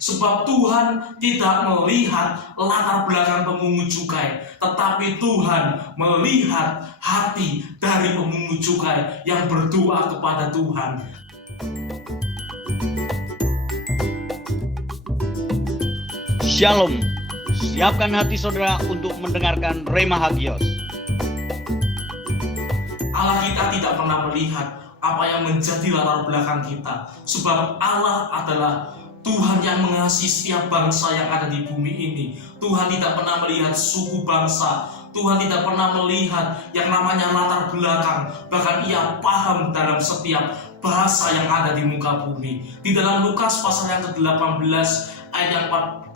Sebab Tuhan tidak melihat latar belakang pemungut cukai, tetapi Tuhan melihat hati dari pemungut cukai yang berdoa kepada Tuhan. Shalom, siapkan hati saudara untuk mendengarkan Rhema Hagios. Allah kita tidak pernah melihat apa yang menjadi latar belakang kita, sebab Allah adalah Tuhan yang mengasihi setiap bangsa yang ada di bumi ini. Tuhan tidak pernah melihat suku bangsa, Tuhan tidak pernah melihat yang namanya latar belakang, bahkan Ia paham dalam setiap bahasa yang ada di muka bumi. Di dalam Lukas pasal yang ke-18 ayat yang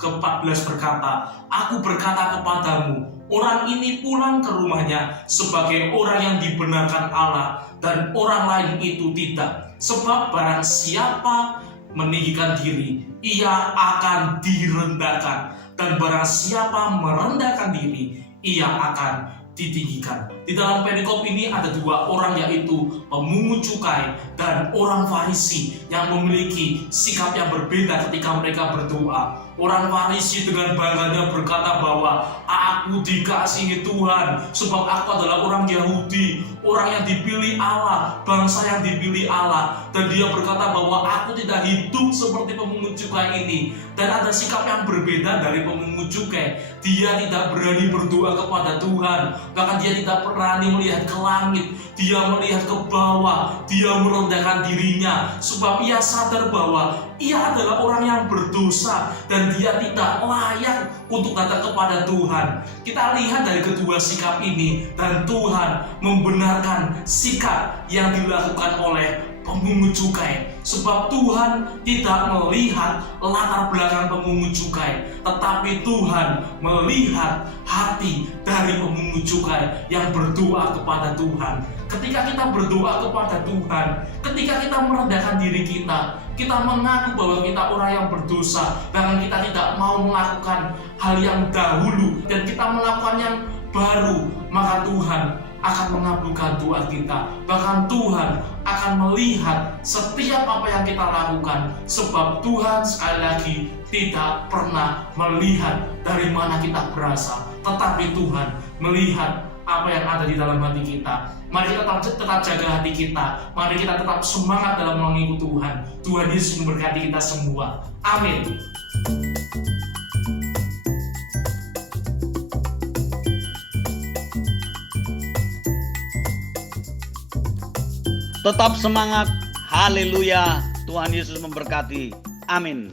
ke-14 berkata, "Aku berkata kepadamu, orang ini pulang ke rumahnya sebagai orang yang dibenarkan Allah, dan orang lain itu tidak. Sebab barang siapa meninggikan diri, ia akan direndahkan, dan barang siapa merendahkan diri, ia akan ditinggikan." Di dalam perikop ini ada dua orang, yaitu pemungut cukai dan orang Farisi, yang memiliki sikap yang berbeda ketika mereka berdoa. Orang Farisi dengan bangganya berkata bahwa aku dikasihi Tuhan sebab aku adalah orang Yahudi, orang yang dipilih Allah, bangsa yang dipilih Allah. Dan dia berkata bahwa aku tidak hidup seperti pemungut cukai ini. Dan ada sikap yang berbeda dari pemungut cukai. Dia tidak berani berdoa kepada Tuhan, bahkan dia tidak berani melihat ke langit. Dia melihat ke bawah, dia merendahkan dirinya, sebab ia sadar bahwa ia adalah orang yang berdosa dan dia tidak layak untuk datang kepada Tuhan. Kita lihat dari kedua sikap ini, dan Tuhan membenarkan sikap yang dilakukan oleh pemungut cukai. Sebab Tuhan tidak melihat latar belakang pemungut cukai, tetapi Tuhan melihat hati dari pemungut cukai yang berdoa kepada Tuhan. Ketika kita berdoa kepada Tuhan, ketika kita merendahkan diri kita, kita mengaku bahwa kita orang yang berdosa, bahkan kita tidak mau melakukan hal yang dahulu dan kita melakukan yang baru, maka Tuhan akan mengabulkan doa kita. Bahkan Tuhan akan melihat setiap apa yang kita lakukan, sebab Tuhan sekali lagi tidak pernah melihat dari mana kita berasal, tetapi Tuhan melihat apa yang ada di dalam hati kita. Mari kita tetap jaga hati kita. Mari kita tetap semangat dalam mengikuti Tuhan. Tuhan Yesus memberkati kita semua. Amin. Tetap semangat, haleluya, Tuhan Yesus memberkati, amin.